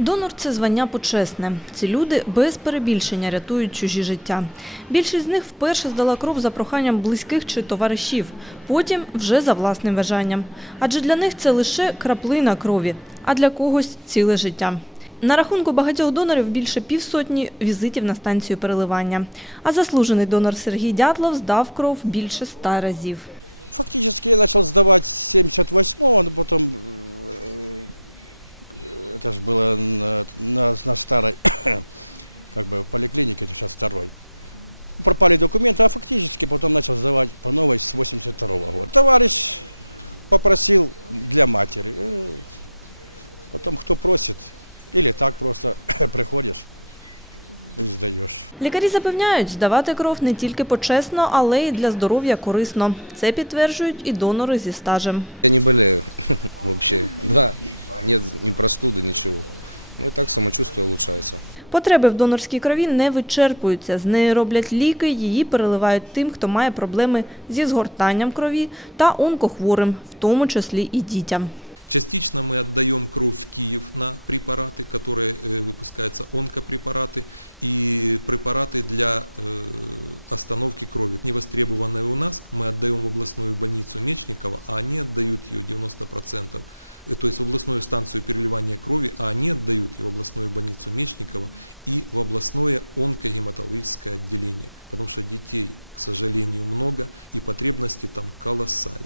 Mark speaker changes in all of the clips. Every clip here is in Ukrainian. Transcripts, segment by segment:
Speaker 1: Донор це звання почесне. Ці люди без перебільшення рятують чужі життя. Більшість з них вперше здала кров за проханням близьких чи товаришів, потім вже за власним бажанням. Адже для них це лише краплина крові, а для когось ціле життя. На рахунку багатьох донорів більше півсотні візитів на станцію переливання. А заслужений донор Сергій Дятлов здав кров більше ста разів.
Speaker 2: Фактически я начал сдавать с 78-го, но потом это же было на, на, на старой как бы поликлинике, это сейчас второй. Пропали документы, а фактически потом начал сдавать по новой с 82-го года. Товарищ попросил для матери. э, Потом кто просит, или так просто приходишь и сдаешь.
Speaker 1: Лікарі запевняють, здавати кров не тільки почесно, але й для здоров'я корисно. Це підтверджують і донори зі стажем.
Speaker 3: Я не болею вообще, да, нет ни простуды, ничего. Ну и так самочувствие улучшается.
Speaker 1: Потреби в донорській крові не вичерпуються. З неї роблять ліки, її переливають тим, хто має проблеми зі згортанням крові та онкохворим, в тому числі і дітям.
Speaker 4: Частично мы отдаем кровь в Киев на препараты, которые э, выпускаются онкопрепараты и препараты для э, остановки крови. Невостребованные у нас мы отдаем в областную больницу Мечникова, а они отдают ее 90%. То есть в областную станцию переливания крови, а они отдают ее в областную больницу Мечникова и в областное онкогематологическое отделение. Потому что детей, к сожалению, много и потребности там колоссальные.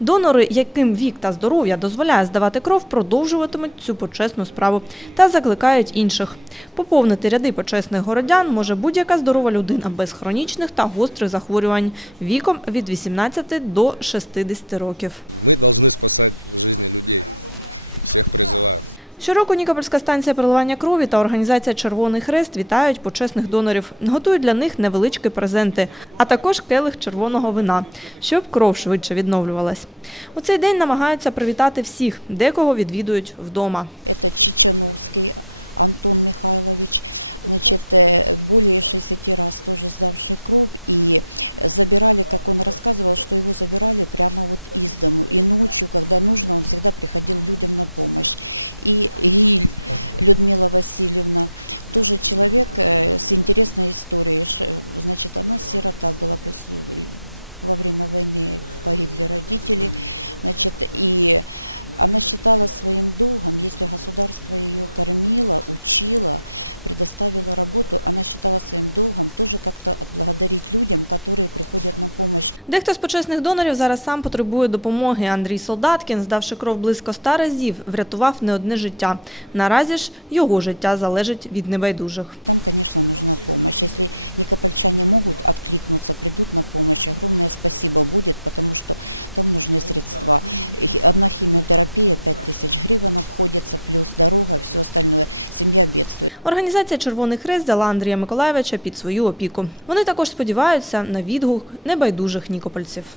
Speaker 1: Донори, яким вік та здоров'я дозволяє здавати кров, продовжуватимуть цю почесну справу та закликають інших. Поповнити ряди почесних городян може будь-яка здорова людина без хронічних та гострих захворювань віком від 18 до 60 років.
Speaker 3: Мы должны спасать жизни людей. Всех призываю.
Speaker 1: Щороку Нікопольська станція переливання крові та організація Червоний Хрест вітають почесних донорів. Готують для них невеличкі презенти, а також келих червоного вина, щоб кров швидше відновлювалась. У цей день намагаються привітати всіх, декого відвідують вдома.
Speaker 5: Это Чечановский Антон Михайлович, значит, э, более 60 раз тоже сдавший кровь. И забирали, как он рассказывал, что его забирали прямо вот из дому. И ночью, когда нужно, он всегда приходил людям на помощь. И Гиль Людмила Васильевна, тоже человек э, с интересной историей. Значит, она сирота была после во время войны погибли родители, значит, и она считала своим долгом, если государство ее кормило, учило, предоставило работу, она считала своим долгом тоже как-то отблагодарить людям, которые приходят на помощь.
Speaker 1: Дехто з почесних донорів зараз сам потребує допомоги. Андрій Солдаткін, здавши кров близько ста разів, врятував не одне життя. Наразі ж його життя залежить від небайдужих.
Speaker 5: Там, конечно, нужна помощь. Если никопольчане могут откликнуться, придут на помощь, огромное спасибо будет, потому что там нужны средства. Одна химиотерапия 5000 гривен обходится, плюс дорога, все остальное. Семья бедствует.
Speaker 1: Організація Червоний Хрест дала Андрія Миколаєвича під свою опіку. Вони також сподіваються на відгук небайдужих нікопольців.